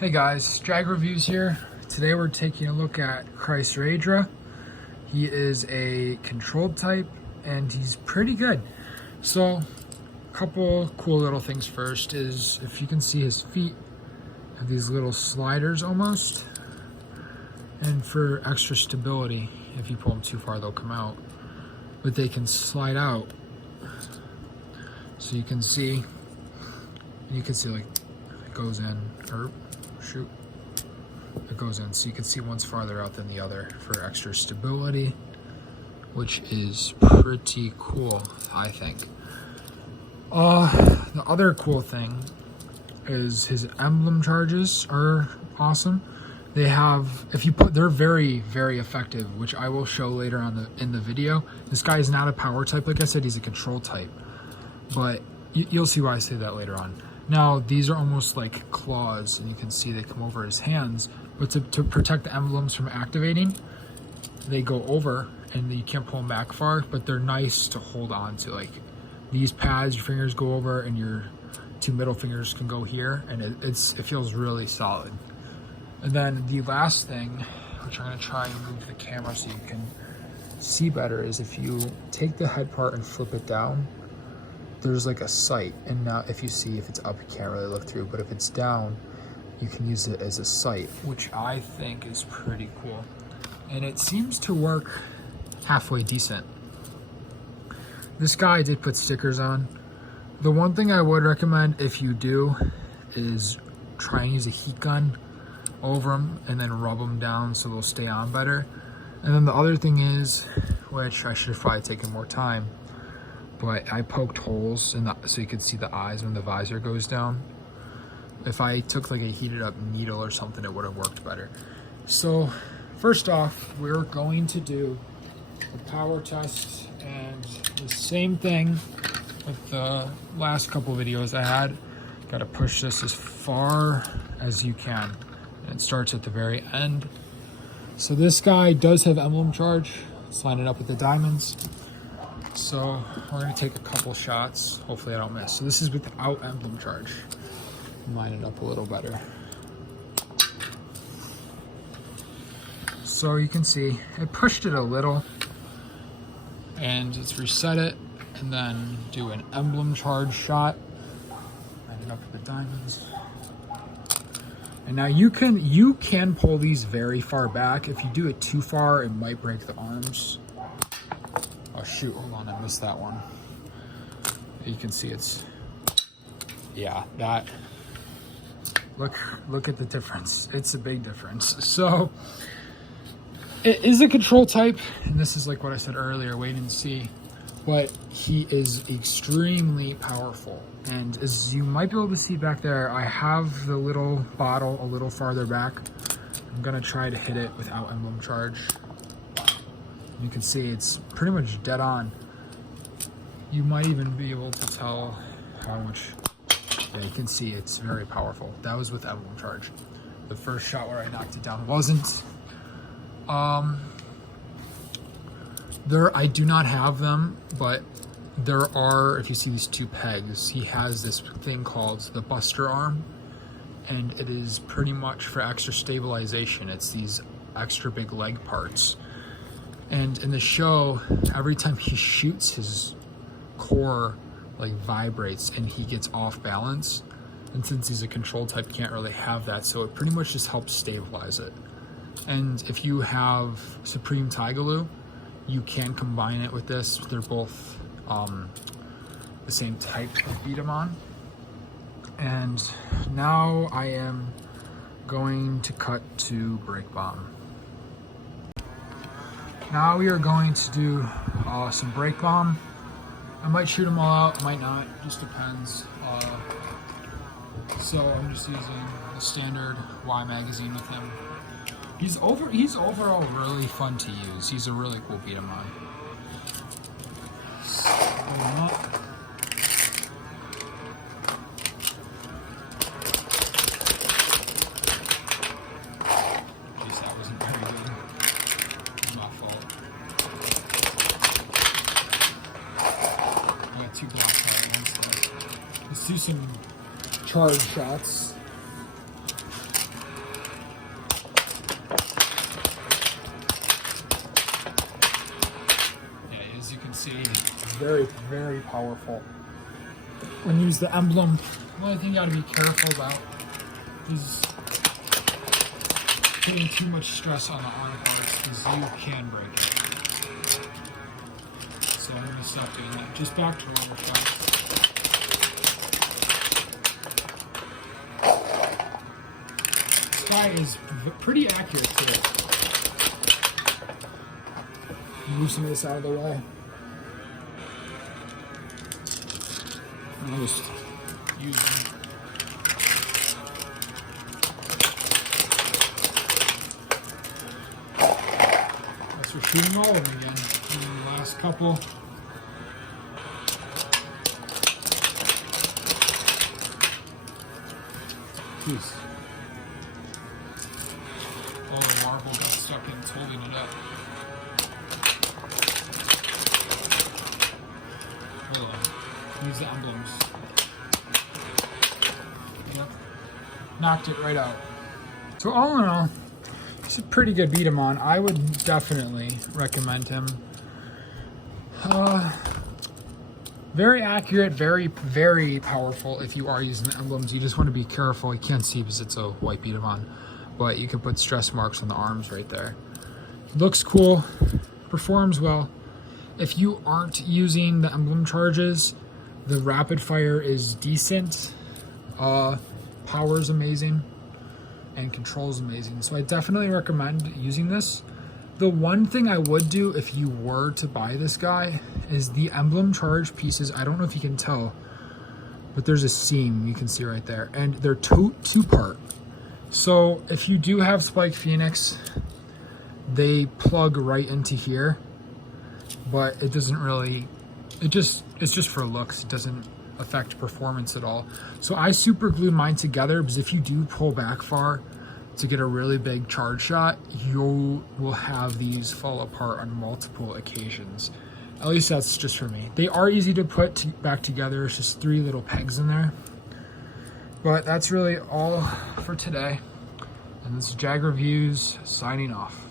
Hey guys, Drag Reviews here. Today we're taking a look at Kreis Raydra. He is a controlled type and he's pretty good. So, a couple cool little things first is if you can see his feet have these little sliders almost. And for extra stability, if you pull them too far they'll come out. But they can slide out. So you can see like it goes in, or shoot, it goes in, so you can see one's farther out than the other for extra stability, which is pretty cool, I think. The other cool thing is his emblem charges are awesome. They have, they're very, very effective, which I will show later on in the video. This guy is not a power type, like I said, he's a control type, but you'll see why I say that later on. Now, these are almost like claws, and you can see they come over his hands, but to protect the emblems from activating, they go over, and you can't pull them back far, but they're nice to hold on to. Like, these pads, your fingers go over, and your two middle fingers can go here, and it feels really solid. And then the last thing, which I'm going to try and move the camera so you can see better, is if you take the head part and flip it down, there's like a sight, and now if it's up, you can't really look through, but if it's down, you can use it as a sight, which I think is pretty cool. And it seems to work halfway decent. This guy did put stickers on. The one thing I would recommend if you do is try and use a heat gun over them and then rub them down so they'll stay on better. And then the other thing is, which I should have probably taken more time, but I poked holes so you could see the eyes when the visor goes down. If I took like a heated up needle or something, it would have worked better. So first off, we're going to do a power test, and the same thing with the last couple videos I had. Got to push this as far as you can, and it starts at the very end. So this guy does have emblem charge. Let's line it up with the diamonds. So we're going to take a couple shots. Hopefully I don't miss. So this is without emblem charge. Line it up a little better. So you can see I pushed it a little, and let's reset it and then do an emblem charge shot. Line it up with the diamonds. And now you can pull these very far back. If you do it too far, it might break the arms. Oh shoot, hold on, I missed that one. You can see yeah, that, look at the difference. It's a big difference. So, it is a control type, and this is like what I said earlier, wait and see, but he is extremely powerful. And as you might be able to see back there, I have the little bottle a little farther back. I'm gonna try to hit it without emblem charge. You can see it's pretty much dead on. You might even be able to tell how much. Yeah, you can see it's very powerful. That was with emblem charge. The first shot where I knocked it down wasn't. I do not have them, but there are, if you see these two pegs, he has this thing called the Buster Arm, and it is pretty much for extra stabilization. It's these extra big leg parts. And in the show, every time he shoots, his core like vibrates and he gets off balance. And since he's a control type, you can't really have that. So it pretty much just helps stabilize it. And if you have Supreme Tigaloo, you can combine it with this. They're both the same type of beat 'em on. And now I am going to cut to Break Bomb. Now we are going to do some Break Bomb. I might shoot them all out, might not, just depends. So I'm just using the standard Y magazine with him. He's overall really fun to use. He's a really cool beat 'em on. That wasn't very good. My fault. I got two blocks out at once. Let's do some charge shots. very, very powerful. When you use the emblem, the only thing you gotta be careful about is putting too much stress on the arm parts because you can break it. So I'm gonna stop doing that. Just back to roller shots. This guy is pretty accurate too. Move some of this out of the way. I'll just use them. Guess we're shooting all of them again. And the last couple. Jeez. All the marble got stuck in, it's holding it up. Hold on. Use the emblems. Yep. Knocked it right out. So all in all, it's a pretty good beat 'em on. I would definitely recommend him. Very accurate, very, very powerful if you are using the emblems. You just want to be careful. You can't see because it's a white beat 'em on, but you can put stress marks on the arms right there. Looks cool, performs well. If you aren't using the emblem charges, the rapid fire is decent. Power is amazing and control is amazing. So I definitely recommend using this. The one thing I would do if you were to buy this guy is the emblem charge pieces. I don't know if you can tell, but there's a seam you can see right there, and they're two-part. So if you do have Spike Phoenix, they plug right into here, but it doesn't really, it's just for looks. It doesn't affect performance at all. So I super glued mine together because if you do pull back far to get a really big charge shot, you will have these fall apart on multiple occasions. At least that's just for me. They are easy to put back together. It's just 3 little pegs in there. But that's really all for today. And this is Jag Reviews signing off.